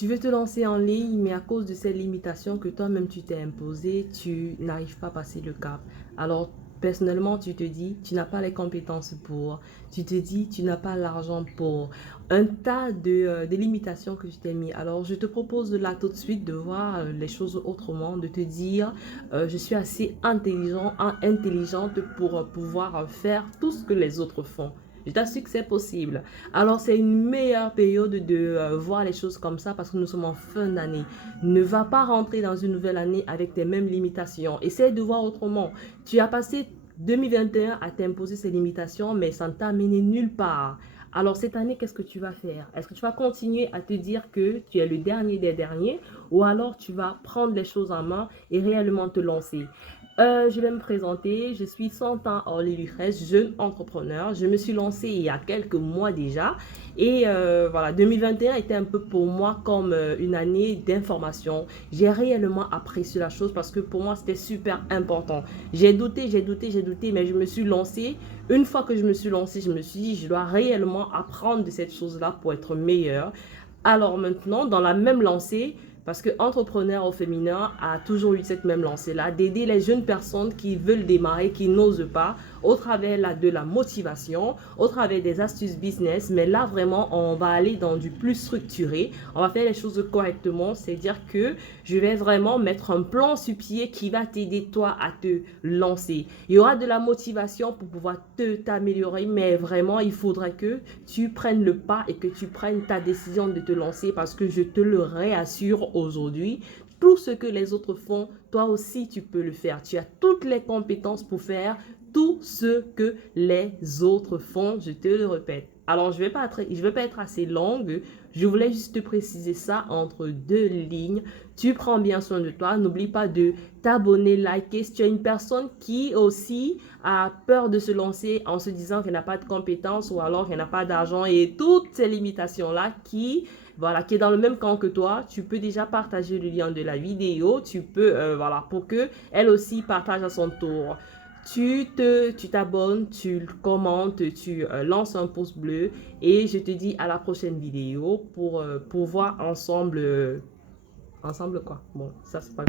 Tu veux te lancer en ligne, mais à cause de ces limitations que toi-même tu t'es imposé, tu n'arrives pas à passer le cap. Alors, personnellement, tu te dis, tu n'as pas les compétences pour, tu te dis, tu n'as pas l'argent pour, un tas de limitations que tu t'es mis. Alors, je te propose de là tout de suite de voir les choses autrement, de te dire, je suis assez intelligente pour pouvoir faire tout ce que les autres font. Je t'assure que c'est possible. Alors, c'est une meilleure période de voir les choses comme ça parce que nous sommes en fin d'année. Ne va pas rentrer dans une nouvelle année avec tes mêmes limitations. Essaye de voir autrement. Tu as passé 2021 à t'imposer ces limitations, mais ça ne t'a amené nulle part. Alors, cette année, qu'est-ce que tu vas faire? Est-ce que tu vas continuer à te dire que tu es le dernier des derniers ou alors tu vas prendre les choses en main et réellement te lancer? Je vais me présenter, je suis 100 ans Orly Lucrèce, jeune entrepreneur. Je me suis lancée il y a quelques mois déjà. Et voilà, 2021 était un peu pour moi comme une année d'information. J'ai réellement apprécié la chose parce que pour moi, c'était super important. J'ai douté, mais je me suis lancée. Une fois que je me suis lancée, je me suis dit, je dois réellement apprendre de cette chose-là pour être meilleure. Alors maintenant, dans la même lancée, parce que Entrepreneur au féminin a toujours eu cette même lancée-là, d'aider les jeunes personnes qui veulent démarrer, qui n'osent pas, au travers de la motivation, au travers des astuces business. Mais là, vraiment, on va aller dans du plus structuré. On va faire les choses correctement. C'est-à-dire que je vais vraiment mettre un plan sur pied qui va t'aider, toi, à te lancer. Il y aura de la motivation pour pouvoir t'améliorer, mais vraiment, il faudrait que tu prennes le pas et que tu prennes ta décision de te lancer parce que je te le réassure aujourd'hui, tout ce que les autres font, toi aussi tu peux le faire. Tu as toutes les compétences pour faire tout ce que les autres font, je te le répète. Alors, je vais pas être assez longue. Je voulais juste te préciser ça entre deux lignes. Tu prends bien soin de toi. N'oublie pas de t'abonner, liker. Si tu es une personne qui aussi a peur de se lancer en se disant qu'elle n'a pas de compétences ou alors qu'elle n'a pas d'argent et toutes ces limitations-là qui est dans le même camp que toi, tu peux déjà partager le lien de la vidéo. Tu peux, pour que elle aussi partage à son tour. Tu t'abonnes, tu commentes, tu lances un pouce bleu et je te dis à la prochaine vidéo pour voir ensemble, ensemble quoi. Bon, ça c'est pas